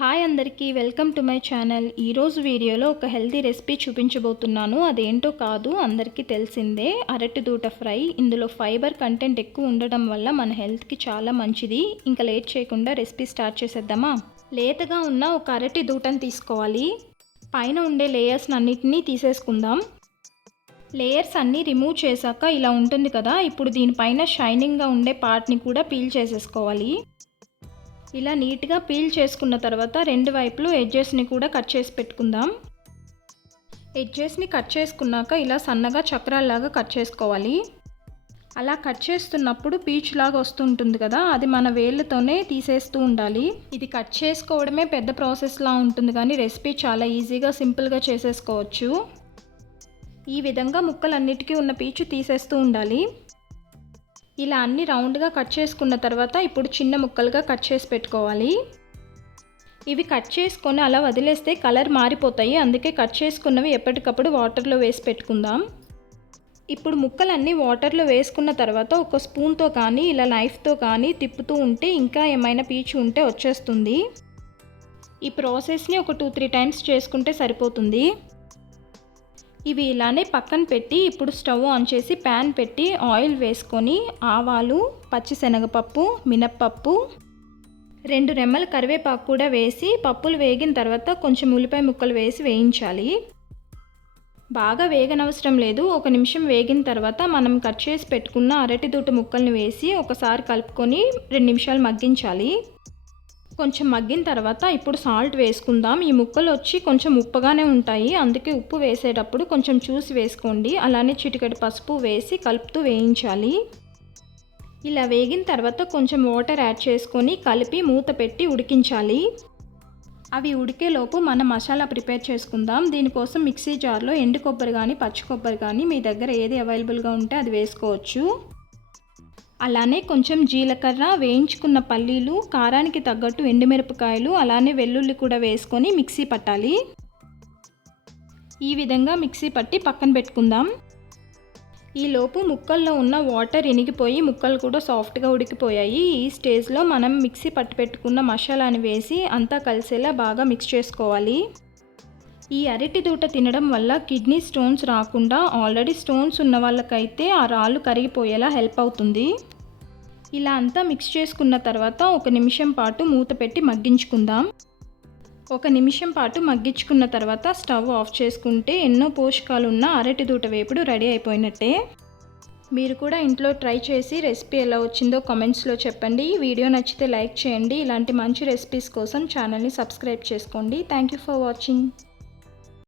Hi అందరికీ welcome to my channel. ఈరోజు వీడియోలో ఒక హెల్తీ రెసిపీ చూపించబోతున్నాను. అదేంటో కాదు అందరికీ తెలిసిందే. అరటి దూట ఫ్రై. ఇందులో ఫైబర్ కంటెంట్ ఎక్కువ ఉండడం వల్ల మన హెల్త్కి చాలా మంచిది. ఇంకా లేట్ చేయకుండా రెసిపీ స్టార్ట్ చేసేద్దామా? లేతగా ఉన్న ఒక అరటి దూటను తీసుకోవాలి. పైన ఉండే లేయర్స్ని అన్నిటినీ తీసేసుకుందాం. లేయర్స్ అన్నీ రిమూవ్ చేశాక ఇలా ఉంటుంది కదా ఇప్పుడు దీనిపైన షైనింగ్గా ఉండే పార్ట్ని కూడా పీల్ చేసేసుకోవాలి. ఇలా నీట్గా పీల్ చేసుకున్న తర్వాత రెండు వైపులు ఎడ్జెస్ని కూడా కట్ చేసి పెట్టుకుందాం. ఎడ్జెస్ని కట్ చేసుకున్నాక ఇలా సన్నగా చక్రాల్లాగా కట్ చేసుకోవాలి. అలా కట్ చేస్తున్నప్పుడు పీచ్ లాగా వస్తుంటుంది కదా అది మన వేళ్ళతోనే తీసేస్తూ ఉండాలి. ఇది కట్ చేసుకోవడమే పెద్ద ప్రాసెస్లా ఉంటుంది కానీ రెసిపీ చాలా ఈజీగా సింపుల్గా చేసేసుకోవచ్చు. ఈ విధంగా ముక్కలన్నిటికీ ఉన్న పీచు తీసేస్తూ ఉండాలి. ఇలా అన్ని రౌండ్గా కట్ చేసుకున్న తర్వాత ఇప్పుడు చిన్న ముక్కలుగా కట్ చేసి పెట్టుకోవాలి. ఇవి కట్ చేసుకొని అలా వదిలేస్తే కలర్ మారిపోతాయి. అందుకే కట్ చేసుకున్నవి ఎప్పటికప్పుడు వాటర్లో వేసి పెట్టుకుందాం. ఇప్పుడు ముక్కలన్నీ వాటర్లో వేసుకున్న తర్వాత ఒక స్పూన్తో కానీ ఇలా నైఫ్తో కానీ తిప్పుతూ ఉంటే ఇంకా ఏమైనా పీచు ఉంటే వచ్చేస్తుంది. ఈ ప్రాసెస్ని ఒక టూ త్రీ టైమ్స్ చేసుకుంటే సరిపోతుంది. ఇవి ఇలానే పక్కన పెట్టి ఇప్పుడు స్టవ్ ఆన్ చేసి ప్యాన్ పెట్టి ఆయిల్ వేసుకొని ఆవాలు పచ్చిశనగపప్పు మినప్పప్పు రెండు రెమ్మల కరివేపాకు కూడా వేసి పప్పులు వేగిన తర్వాత కొంచెం ఉల్లిపాయ ముక్కలు వేసి వేయించాలి. బాగా వేగనవసరం లేదు. ఒక నిమిషం వేగిన తర్వాత మనం కట్ చేసి పెట్టుకున్న అరటి దూట ముక్కల్ని వేసి ఒకసారి కలుపుకొని రెండు నిమిషాలు మగ్గించాలి. కొంచెం మగ్గిన తర్వాత ఇప్పుడు సాల్ట్ వేసుకుందాం. ఈ ముక్కలు వచ్చి కొంచెం ఉప్పగానే ఉంటాయి. అందుకే ఉప్పు వేసేటప్పుడు కొంచెం చూసి వేసుకోండి. అలానే చిటికెడు పసుపు వేసి కలుపుతూ వేయించాలి. ఇలా వేగిన తర్వాత కొంచెం వాటర్ యాడ్ చేసుకొని కలిపి మూత పెట్టి ఉడికించాలి. అవి ఉడికేలోపు మనం మసాలా ప్రిపేర్ చేసుకుందాం. దీనికోసం మిక్సీ జార్లో ఎండు కొబ్బరి కానీ పచ్చి కొబ్బరి కానీ మీ దగ్గర ఏది అవైలబుల్గా ఉంటే అది వేసుకోవచ్చు. అలానే కొంచెం జీలకర్ర వేయించుకున్న పల్లీలు కారానికి తగ్గట్టు ఎండుమిరపకాయలు అలానే వెల్లుల్లి కూడా వేసుకొని మిక్సీ పట్టాలి. ఈ విధంగా మిక్సీ పట్టి పక్కన పెట్టుకుందాం. ఈలోపు ముక్కల్లో ఉన్న వాటర్ ఇనిగిపోయి ముక్కలు కూడా సాఫ్ట్గా ఉడికిపోయాయి. ఈ స్టేజ్లో మనం మిక్సీ పట్టి పెట్టుకున్న మసాలాని వేసి అంతా కలిసేలా బాగా మిక్స్ చేసుకోవాలి. ఈ అరటి దూట తినడం వల్ల కిడ్నీ స్టోన్స్ రాకుండా ఆల్రెడీ స్టోన్స్ ఉన్న వాళ్ళకైతే ఆ రాళ్ళు కరిగిపోయేలా హెల్ప్ అవుతుంది. ఇలా అంతా మిక్స్ చేసుకున్న తర్వాత ఒక నిమిషం పాటు మూత పెట్టి మగ్గించుకుందాం. ఒక నిమిషం పాటు మగ్గించుకున్న తర్వాత స్టవ్ ఆఫ్ చేసుకుంటే ఎన్నో పోషకాలు ఉన్న అరటి దూట వేపుడు రెడీ అయిపోయినట్టే. మీరు కూడా ఇంట్లో ట్రై చేసి రెసిపీ ఎలా వచ్చిందో కామెంట్స్లో చెప్పండి. వీడియో నచ్చితే లైక్ చేయండి. ఇలాంటి మంచి రెసిపీస్ కోసం ఛానల్ని సబ్స్క్రైబ్ చేసుకోండి. Thank you for watching.